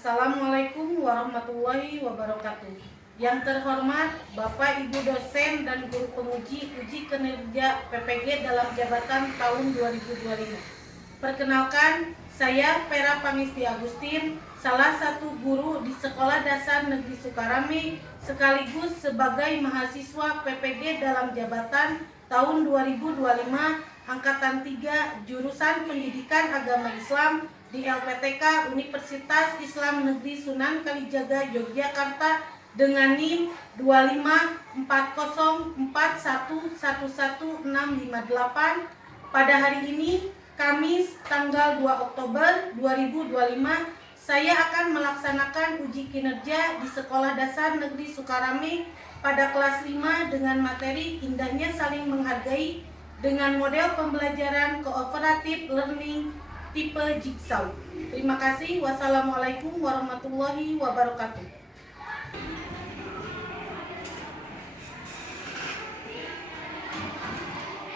Assalamualaikum warahmatullahi wabarakatuh. Yang terhormat Bapak Ibu dosen dan guru penguji uji kinerja PPG dalam jabatan tahun 2025. Perkenalkan, saya Vera Pangisti Agustin, salah satu guru di Sekolah Dasar Negeri Sukarame sekaligus sebagai mahasiswa PPG dalam jabatan tahun 2025 angkatan 3 jurusan Pendidikan Agama Islam di LPTK Universitas Islam Negeri Sunan Kalijaga Yogyakarta dengan NIM 25404111658. Pada hari ini Kamis tanggal 2 Oktober 2025 saya akan melaksanakan uji kinerja di Sekolah Dasar Negeri Sukarame pada kelas 5 dengan materi indahnya saling menghargai dengan model pembelajaran cooperative learning tipe jigsaw. Terima kasih. Wassalamualaikum warahmatullahi wabarakatuh.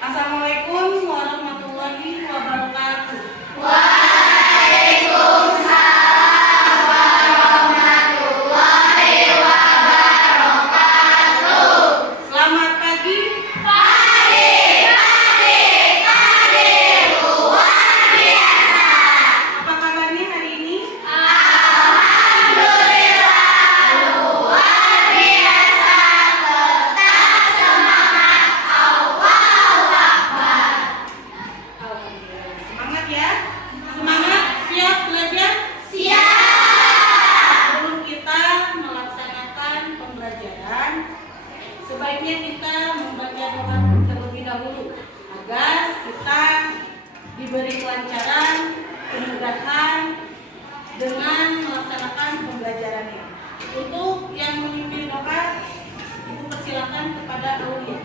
Assalamualaikum warahmatullahi wabarakatuh. Waalaikumsalam warahmatullahi wabarakatuh. Selamat pagi. Pagi luar biasa. Apa kabarnya hari ini? Alhamdulillah luar biasa. Tetap semangat. Allahu Akbar. Alhamdulillah. Semangat ya. Semangat, siap belajar? Siap. Sebelum kita melaksanakan pembelajaran, sebaiknya kita membaca doa terlebih dahulu agar kita diberi kelancaran, kemudahan dengan melaksanakan pembelajaran ini. Untuk yang memimpin doa, Ibu persilakan kepada Aulia.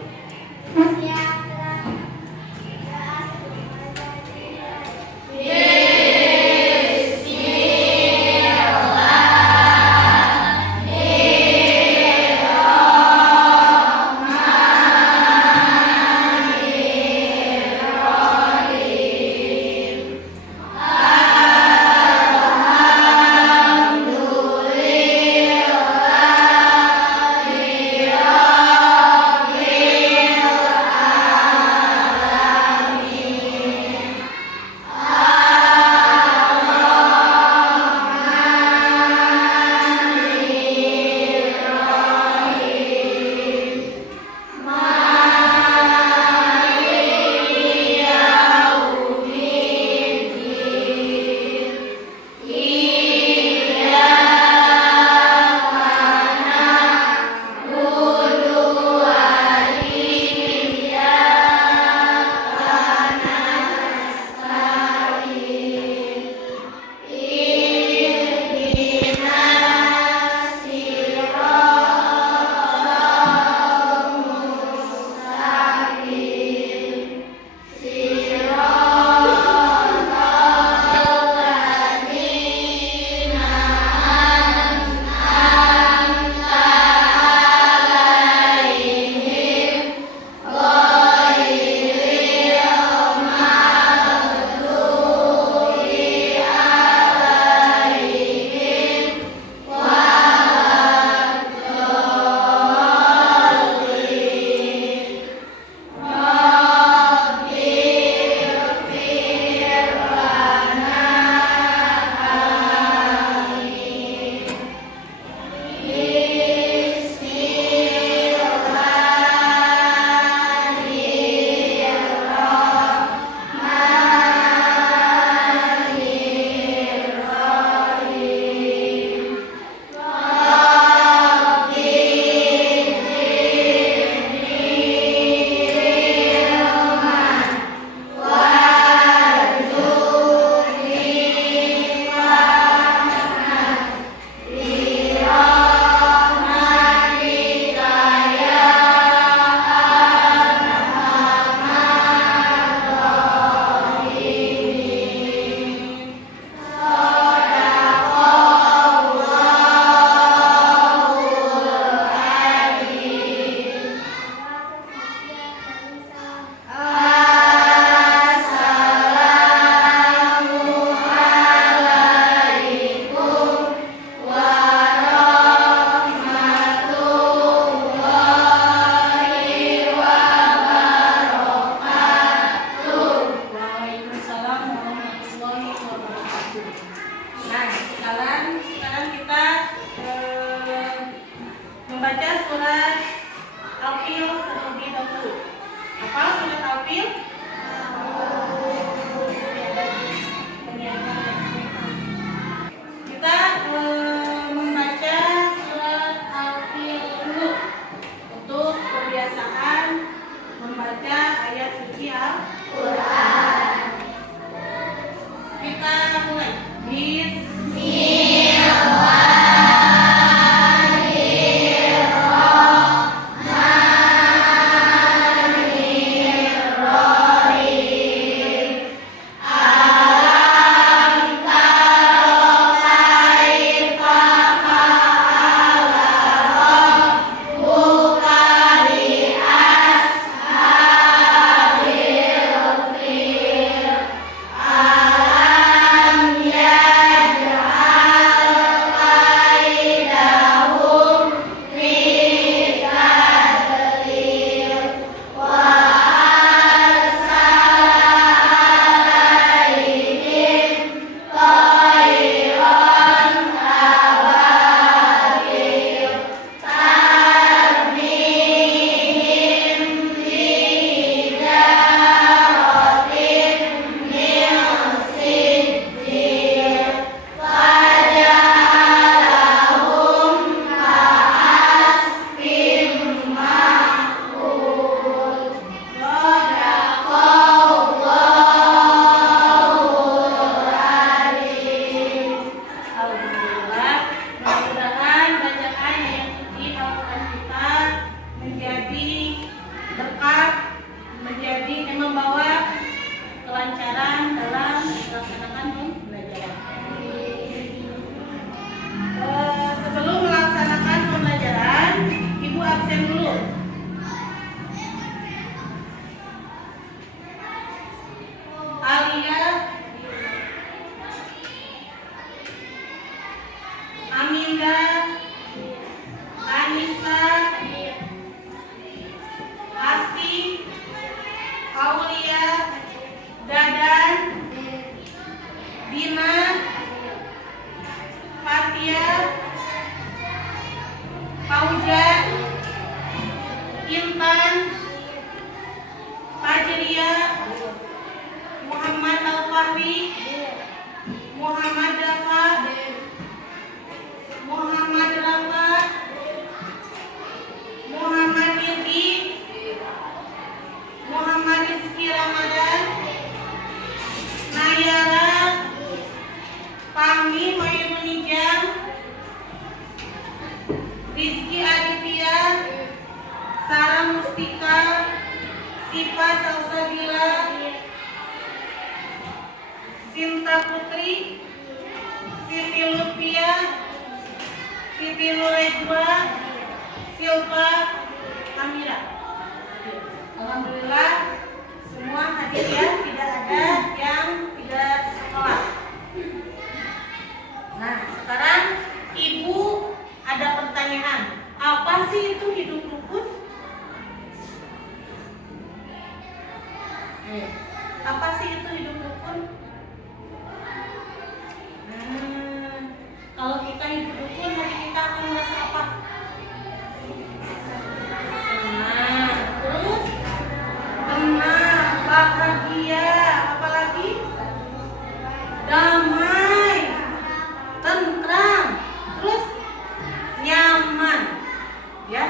Nah, sekarang kita membaca surat Al-Fil terlebih dahulu. Apa surat Al-Fil? Kita membaca surat Al-Fil dulu untuk kebiasaan membaca ayat suci Al-Quran. Kita mulai. Membawa kelancaran dalam melaksanakan pembelajaran. Sebelum melaksanakan pembelajaran, Ibu absen dulu. Alia, Aminda, Anissa, Asti, Aulia, Dadan, Dina, Fatia, Paujan, Intan, Fajria, Muhammad Al-Fahri, Muhammad Dafa, Muhammad Rafa, Muhammad Irdi, Muhammad Rizki Ramadan, Nayara, Fahmi Hoirunijam, Rizki Aditya, Sarah Mustika, Sipa Salsabila, Sinta Putri, Siti Lutfia, Siti Nurejwa, Silva Amira. Alhamdulillah semua hadir ya, tidak ada yang tidak sekolah. Nah, sekarang Ibu ada pertanyaan. Apa sih itu hidup rukun? Apa sih itu hidup rukun? Kalau kita hidup rukun, hati kita akan merasa apa? Senang, terus tenang, bahagia, apalagi damai, tentram, terus nyaman. Ya,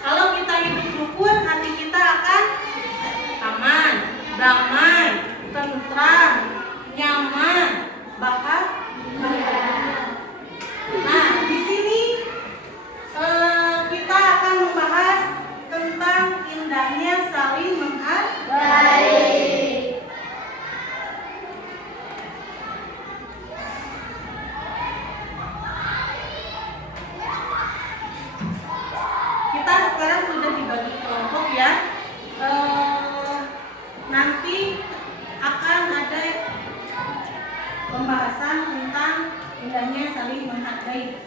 kalau kita hidup rukun, hati kita akan aman, damai, tentram, nyaman, bahagia. Nah, di sini kita akan membahas tentang indahnya saling menghargai. Kita sekarang sudah dibagi kelompok ya. Nanti akan ada pembahasan tentang indahnya saling menghargai.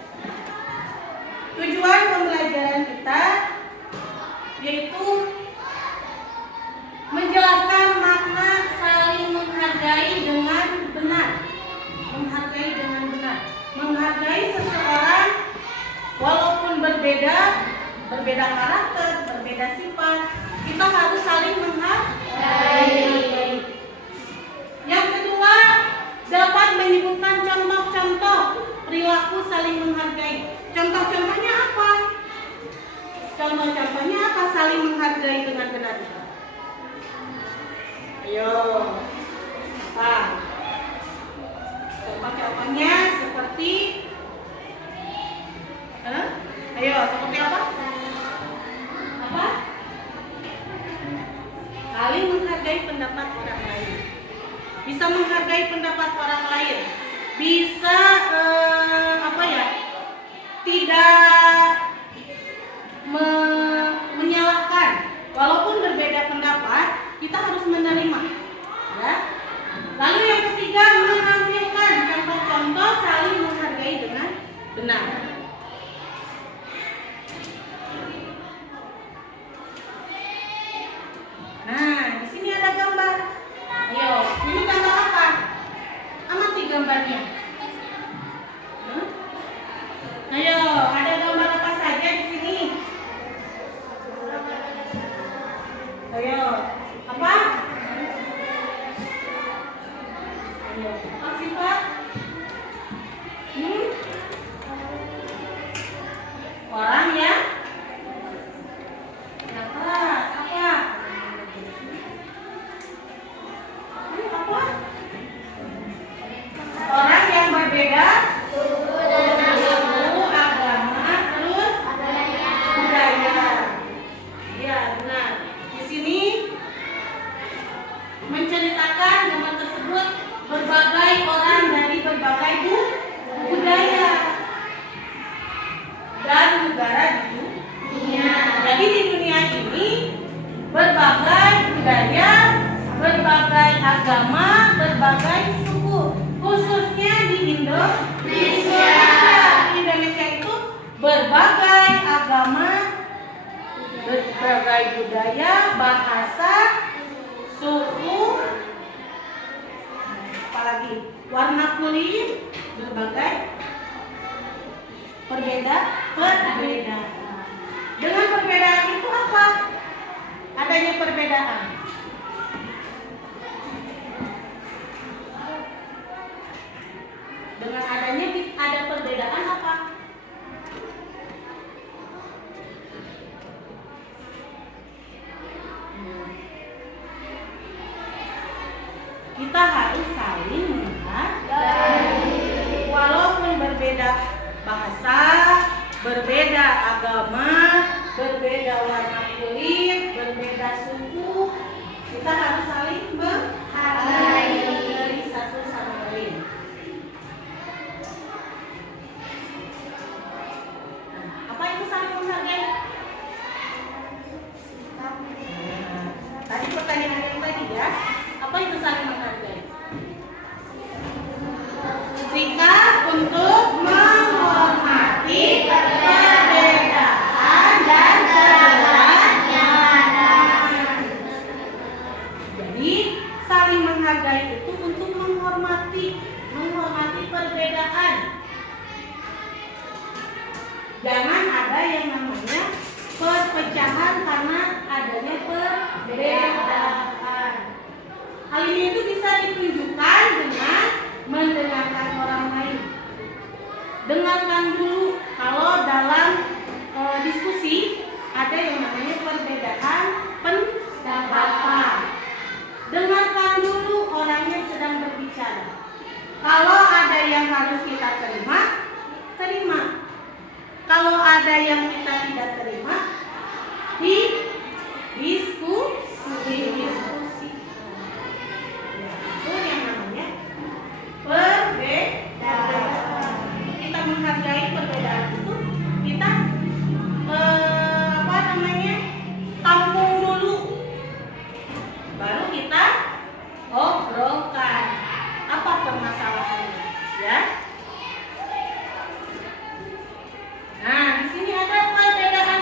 Tujuan pembelajaran kita yaitu menjelaskan makna saling menghargai dengan benar, menghargai dengan benar. Menghargai seseorang walaupun berbeda karakter, berbeda sifat, kita harus saling menghargai. Yang kedua, dapat menyebutkan contoh-contoh perilaku saling menghargai. Contoh-contohnya apa? Contoh-contohnya apa saling menghargai dengan benar? Ayo, apa? Contoh-contohnya seperti ayo, seperti apa? Apa? Saling menghargai pendapat orang lain. Bisa menghargai pendapat orang lain. Bisa tidak menyalahkan. Walaupun berbeda pendapat, kita harus menerima. Ya. Lalu yang ketiga, menampilkan contoh-contoh saling menghargai dengan benar. Nah, di sini ada gambar. Ayo, ini gambar apa? Amati gambarnya. Ayo, ada gambar apa saja di sini? Ayo, apa? Ayo, apa sifat? Orang yang keras, apa? Apa? Orang yang berbeda suku, agama, terus budaya. Ya, benar. Di sini menceritakan gambar tersebut berbagai orang dari berbagai budaya dan negara di dunia. Jadi di dunia ini berbagai budaya, berbagai agama, berbagai suku. Khususnya di Indonesia. Di Indonesia itu berbagai agama, berbagai budaya, bahasa, suku, apalagi warna kulit, berbagai perbedaan. Dengan perbedaan itu apa? Adanya perbedaan. Dengan adanya ada perbedaan apa? Kita harus saling menghargai. Walaupun berbeda bahasa, berbeda agama, berbeda warna kulit, berbeda suku, kita harus saling menghargai satu sama lain. Apa itu saling menghargai? Tadi pertanyaan yang tadi ya. Apa itu saling menghargai? Sikap untuk menghormati perbedaan dan keragaman. Jadi saling menghargai itu untuk menghormati perbedaan. Jangan ada yang namanya perpecahan karena adanya perbedaan. Hal ini itu bisa ditunjukkan dengan mendengarkan orang lain. Dengarkan dulu. Kalau dalam diskusi ada yang namanya perbedaan pendapat. Dengarkan dulu orangnya sedang berbicara. Kalau ada yang harus kita terima. Kalau ada yang kita tidak terima, diskusi. Itu yang namanya perbedaan. Kita menghargai perbedaan itu, kita tampung dulu, baru kita obrolkan apa permasalahannya, ya. Nah, di sini ada perbedaan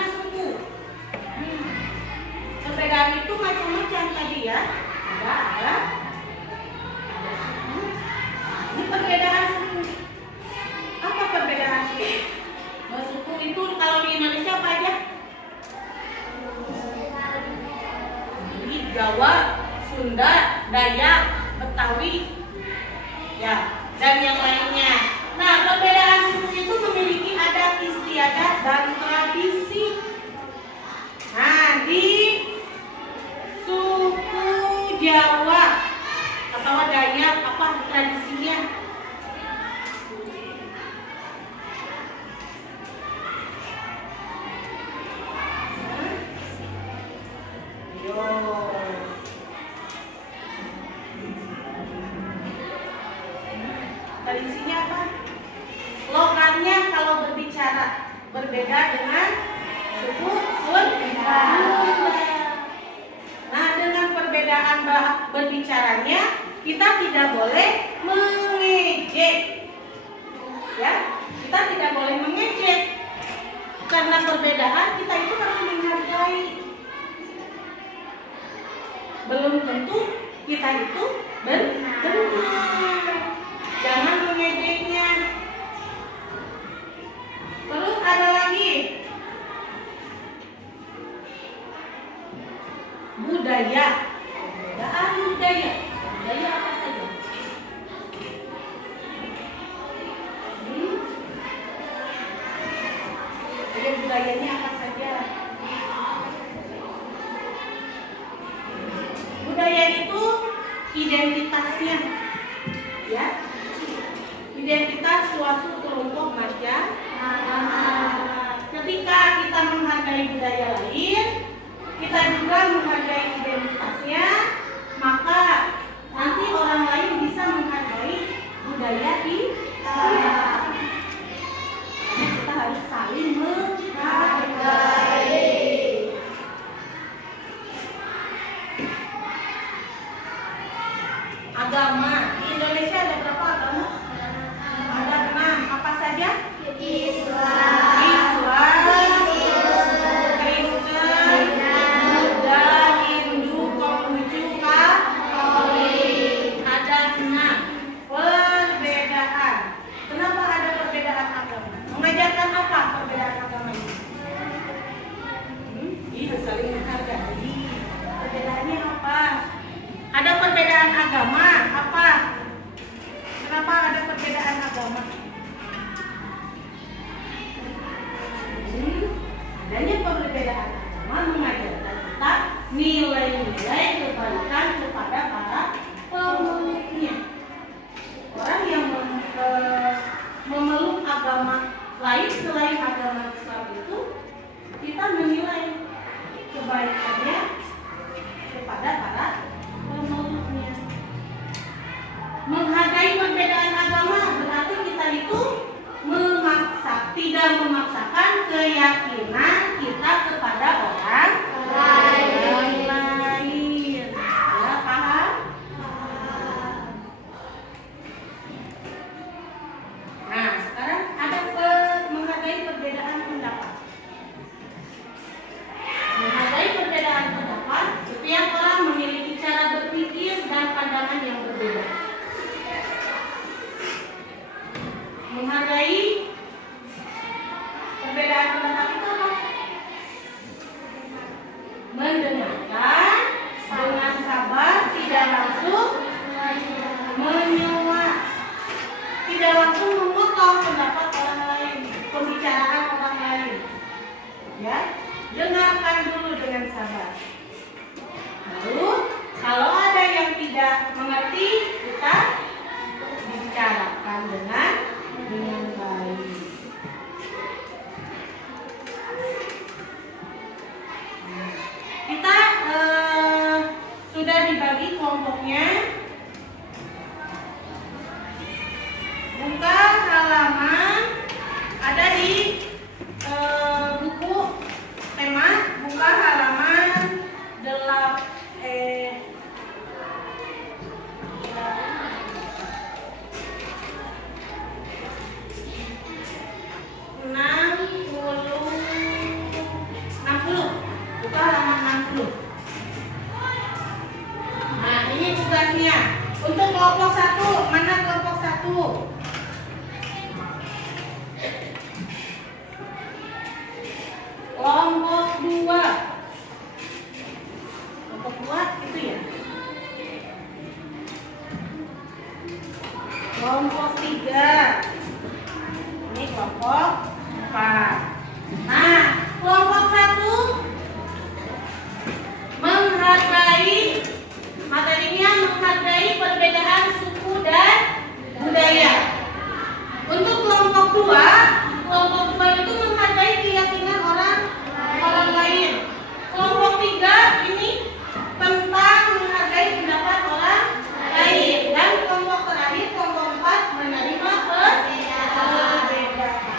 perbedaannya kalau berbicara berbeda dengan suku Sunda. Nah, dengan perbedaan berbicaranya kita tidak boleh mengejek. Ya, kita tidak boleh mengejek. Karena perbedaan kita itu harus menghargai. Belum tentu kita itu benar. Jangan mengejeknya. Terus ada lagi budaya. Perbedaan budaya. Budaya apa saja? Budayanya apa saja? Budaya itu identitasnya, ya, identitas suatu kelompok masyarakat. Ketika kita menghargai budaya lain, kita juga menghargai identitasnya, maka nanti orang lain bisa menghargai budaya kita. Kita harus saling menghargai. Agama di Indonesia ada berapa agama? Ada 6. Apa saja? Islam, Kristen, Buddha, Hindu, Konghucu, Katolik. Ada 6 perbedaan. Kenapa ada perbedaan agama? Mengajarkan apa perbedaan agama ini? Iya, saling menghargai. Perbedaannya apa? Ada perbedaan agama apa? Kenapa ada perbedaan agama? Adanya perbedaan agama mengajarkan kita nilai-nilai kebaikan kepada para pemeluknya. Orang yang memeluk agama lain selain agama Islam itu, kita menilai kebaikannya kepada para pemeluknya. Menghargai perbedaan agama berarti kita itu tidak memaksakan keyakinan kita kepada orang lain. Ya, paham? Nah, sekarang ada menghargai perbedaan pendapat. Menghargai perbedaan pendapat, setiap orang memiliki cara berpikir dan pandangan yang berbeda. Menghargai perbedaan pendapat itu apa? Mendengarkan dengan sabar, tidak langsung menyela, tidak langsung memotong pendapat orang lain, pembicaraan orang lain. Ya, dengarkan dulu dengan sabar. Lalu, kalau ada yang tidak mengerti, kita bicarakan dengan baik. Kita sudah dibagi kelompoknya. Buka halaman ada di buku tema. Buka halaman 60. Buka halaman 60. Nah, ini tugasnya. Untuk kelompok 1, mana kelompok 1? Kelompok 2. Kelompok 2 itu ya. Kelompok 3. Ini kelompok 4. Nah, kelompok 1 menghargai materinya, menghargai perbedaan suku dan budaya. Untuk kelompok 2 itu menghargai keyakinan orang lain. Kelompok 3 ini tentang menghargai pendapat orang lain. Dan kelompok terakhir, kelompok 4 menerima perbedaan.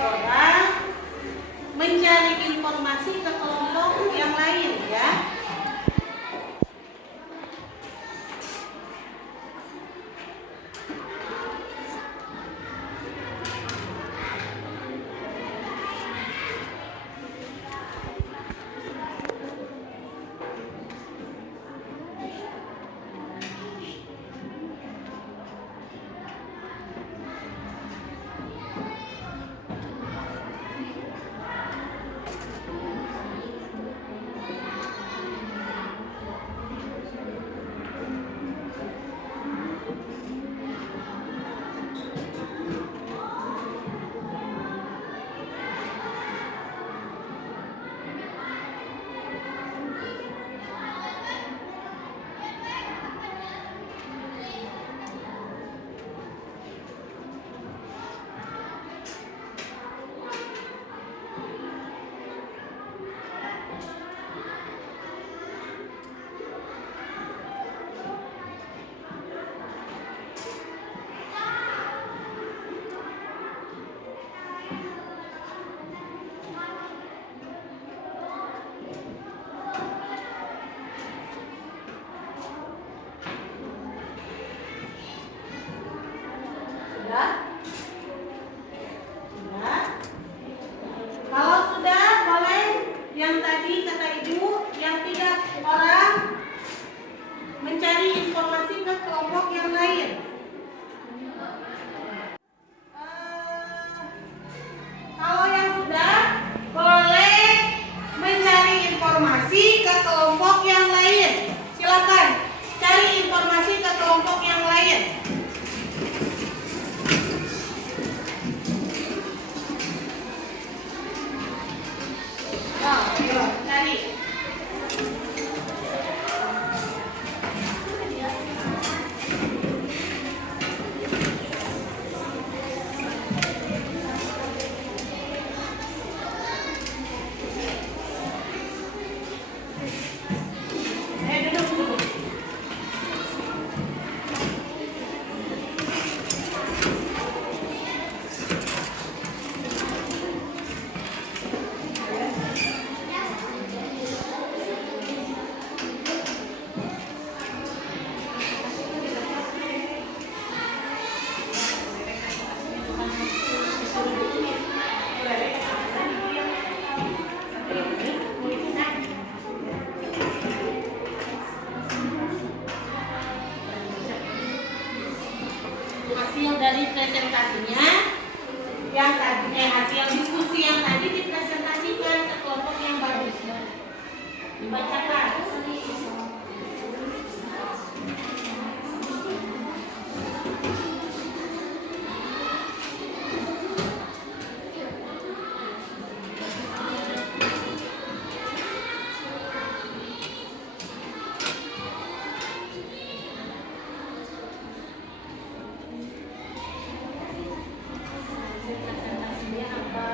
orang mencari informasi ke kelompok yang lain ya. Sudah? Sudah? Kalau sudah, boleh yang tadi kata ibu, yang 3 orang mencari informasi ke kelompok yang lain. Kalau yang sudah, boleh mencari informasi ke kelompok yang lain. Silakan cari informasi ke kelompok yang lain. Ayo, cari. Duduk dulu. Hasil dari presentasinya yang tadi hasil diskusi yang tadi dipresentasikan ke kelompok yang baru. Dibacakan. Presentasinya apa?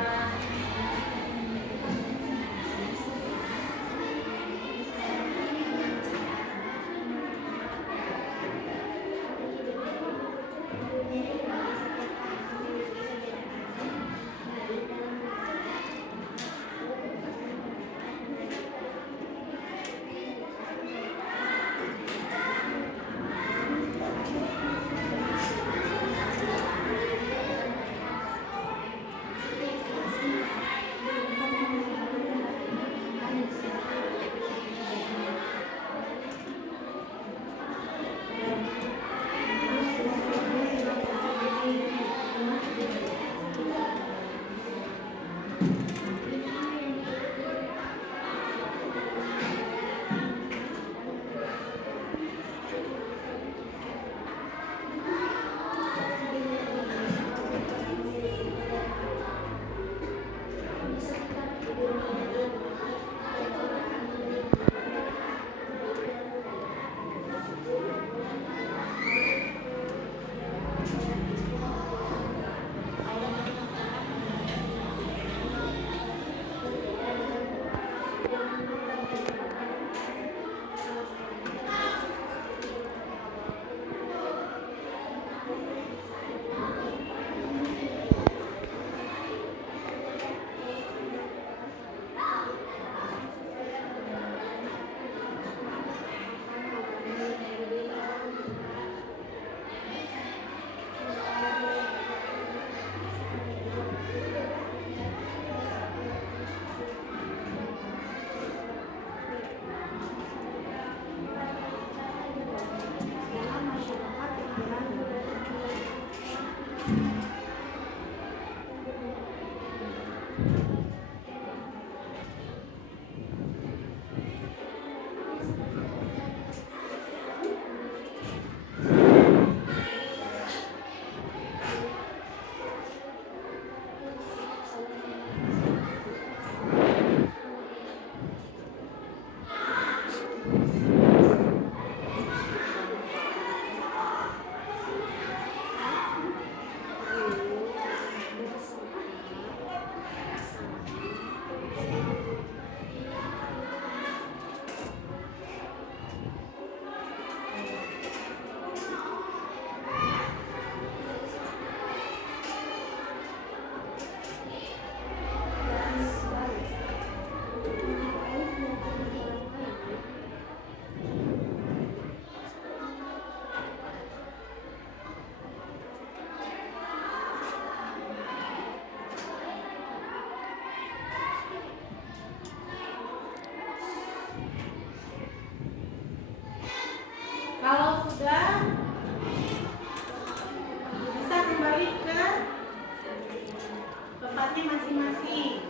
tempatnya masing-masing.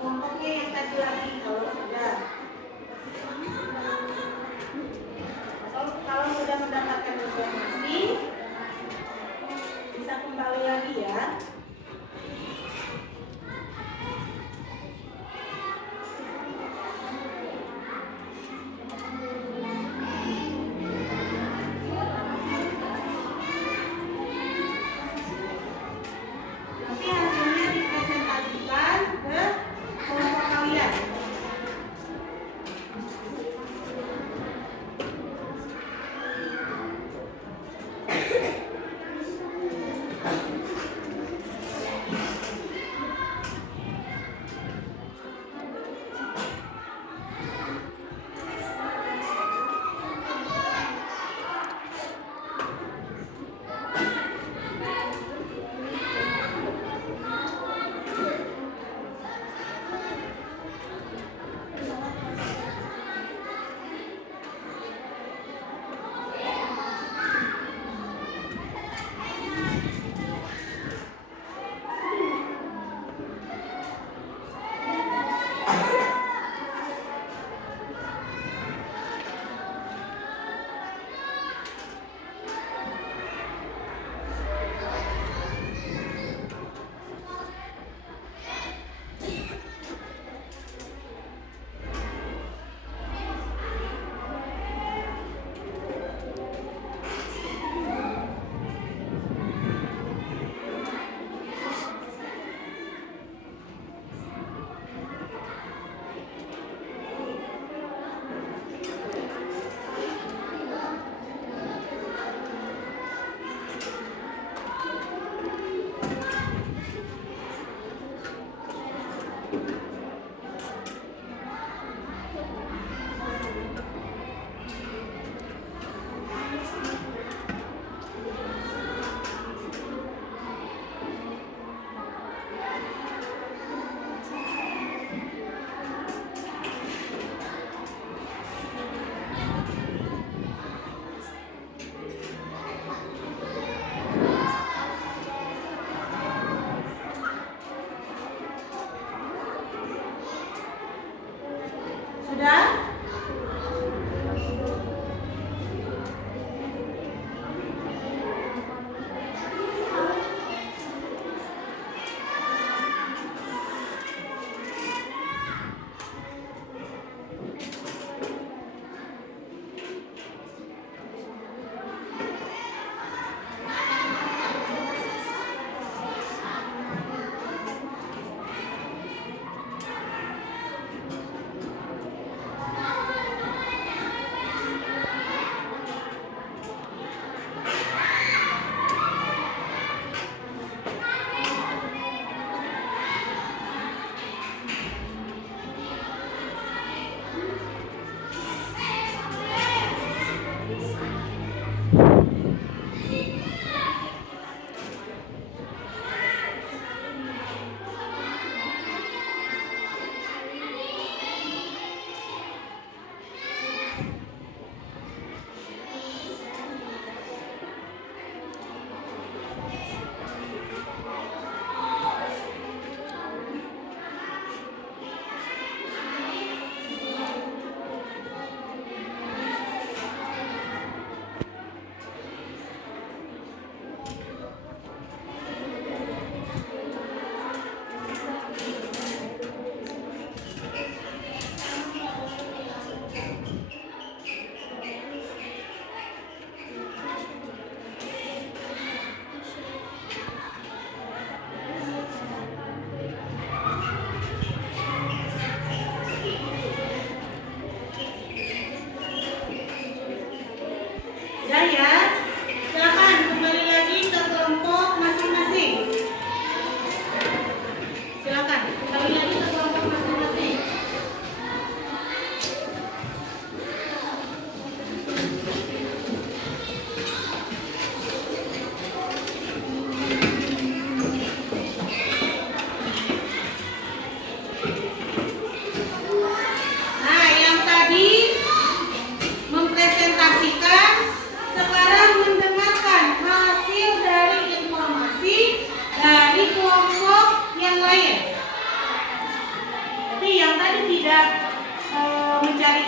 Kelompoknya yang tadi lagi kalau sudah. Kalau sudah mendapatkan informasi, bisa kembali lagi ya. Nanti hasilnya dipresentasikan ke kelompok kalian.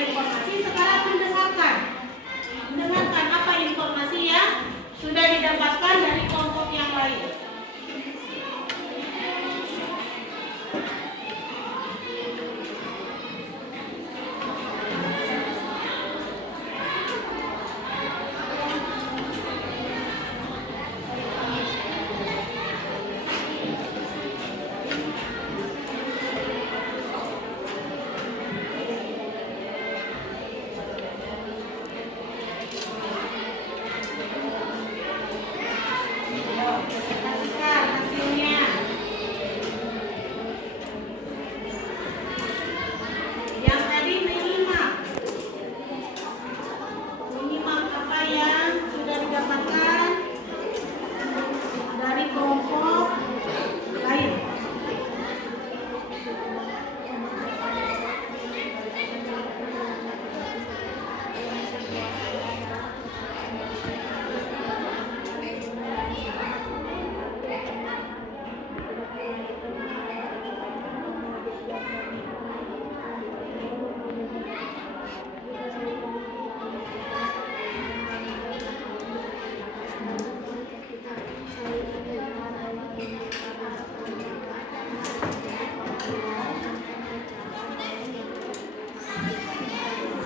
informasi, sekarang mendengarkan. Mendengarkan apa informasi yang sudah didapatkan dari kelompok yang lain. Perhatikan hasilnya. Yang tadi menyimak apa yang sudah didapatkan dari kelompok lain.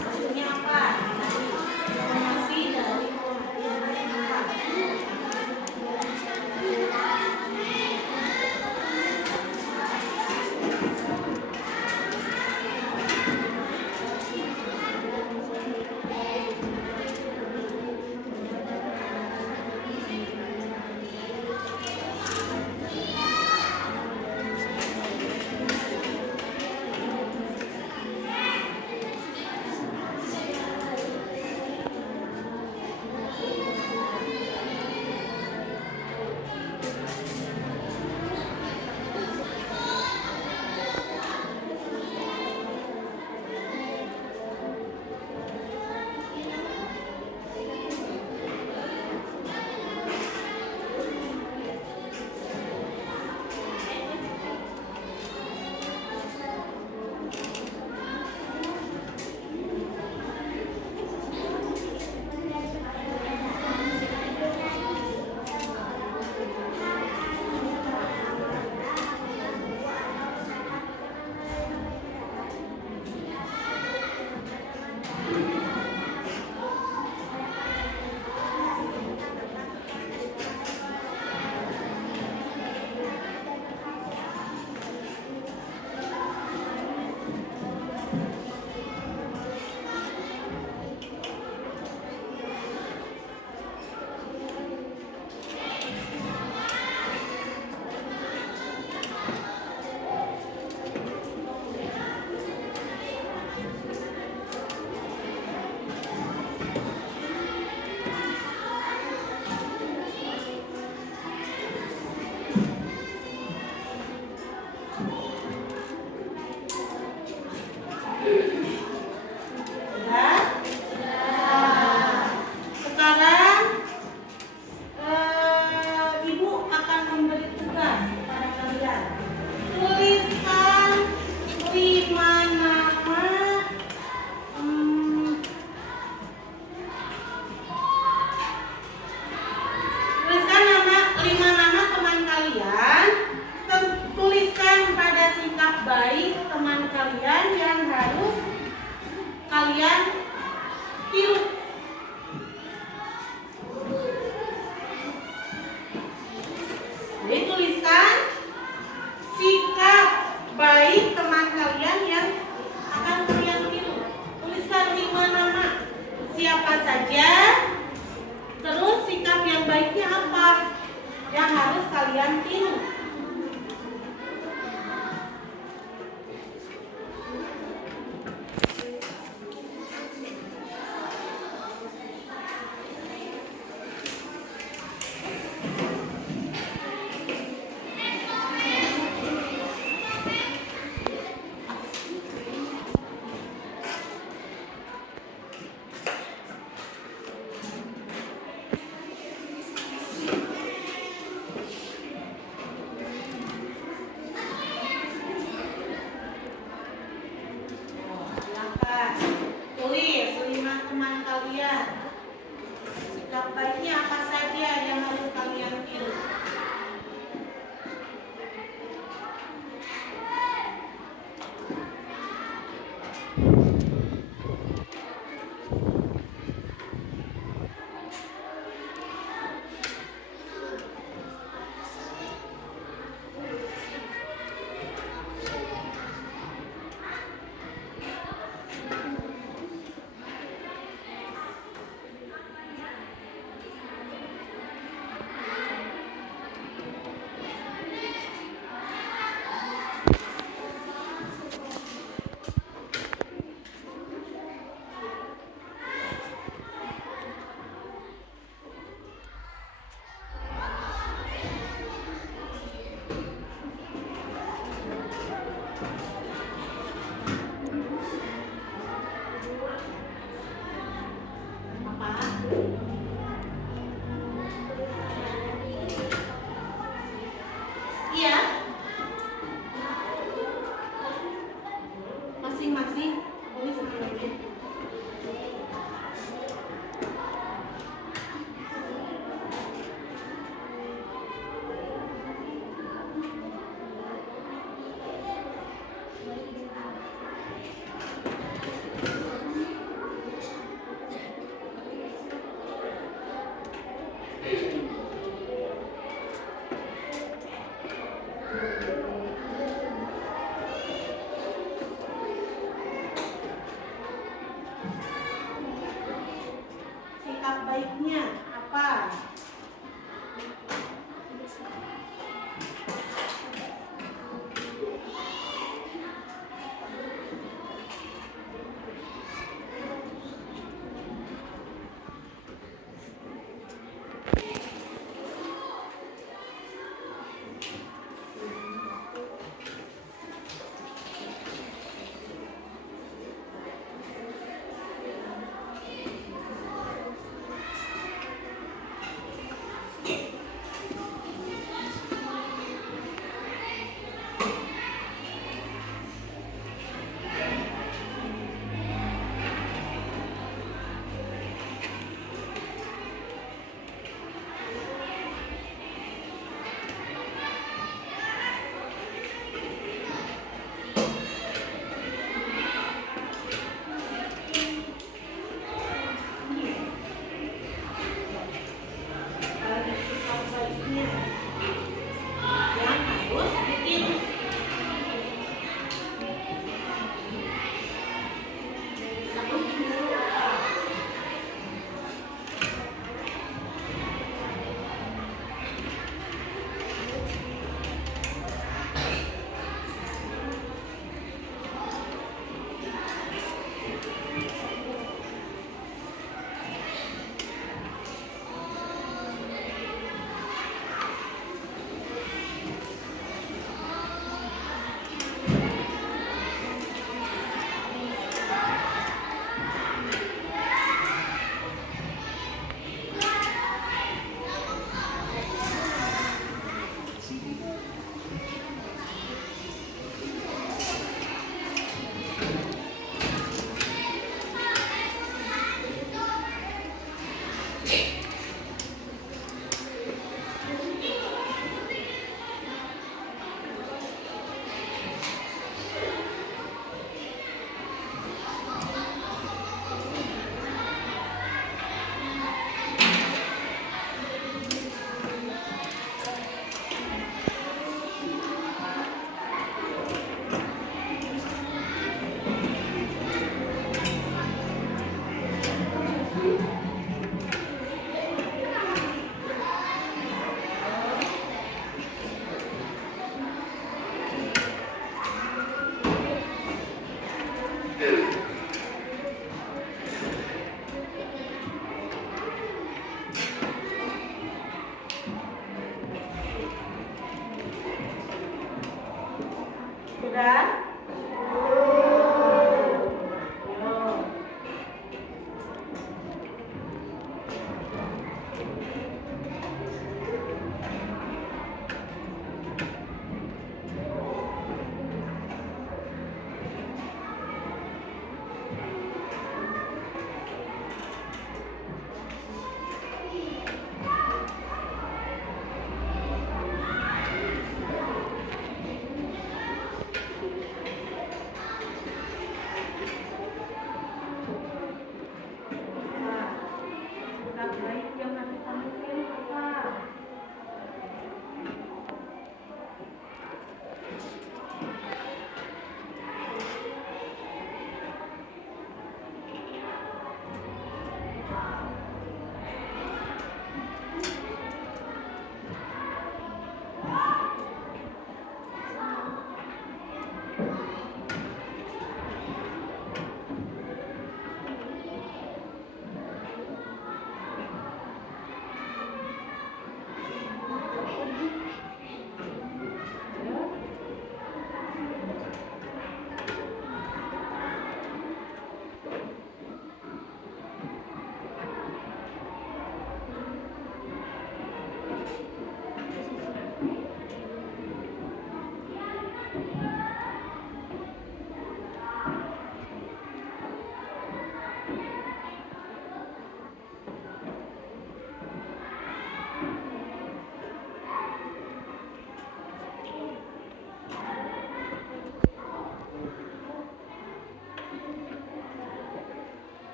Hasilnya apa? Informasi dari sekarang Ibu akan memberi tugas kepada kalian. Tuliskan 5 nama teman kalian. Tuliskan pada sikap baik teman kalian yang harus kalian tiru. Jadi tuliskan sikap baik teman kalian yang akan kalian tiru. Tuliskan 5 nama. Siapa saja, terus sikap yang baiknya apa yang harus kalian tiru. Udah? Yo.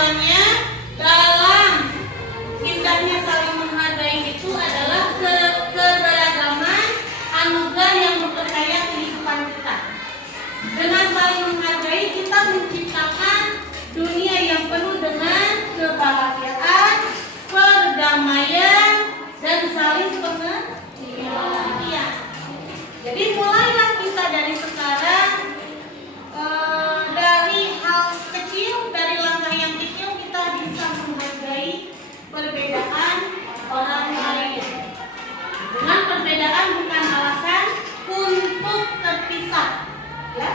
kesimpulannya dalam indahnya saling menghargai itu adalah keberagaman anugerah yang memperkaya kehidupan kita. Dengan saling menghargai kita menciptakan dunia yang penuh dengan kebahagiaan, perdamaian, dan saling pengertian. Jadi mulailah kita dari sekarang, dari hal kecil, dari langkah yang kecil kita bisa menghargai perbedaan orang lain. Dengan perbedaan bukan alasan untuk terpisah, ya.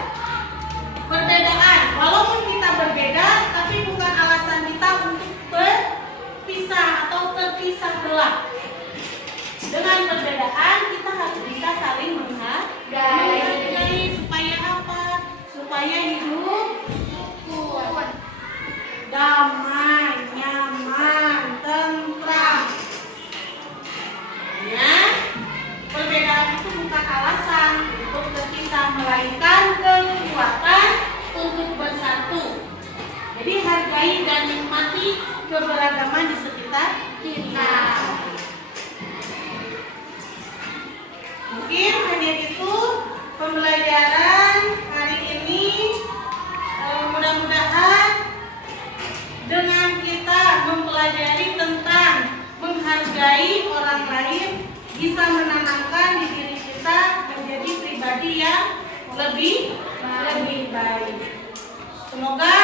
Perbedaan, walaupun kita berbeda, tapi bukan alasan kita untuk berpisah atau terpisah belah. Dengan perbedaan kita harus bisa saling menghargai. Supaya apa? Supaya hidup damai, nyaman, tentram. Ya, perbedaan itu bukan alasan untuk terpisah, melainkan kekuatan untuk bersatu. Jadi hargai dan nikmati keberagaman di sekitar kita. Mungkin hanya itu pembelajaran hari ini. Mudah-mudahan dengan kita mempelajari tentang menghargai orang lain bisa menanamkan di diri kita menjadi pribadi yang lebih baik. Semoga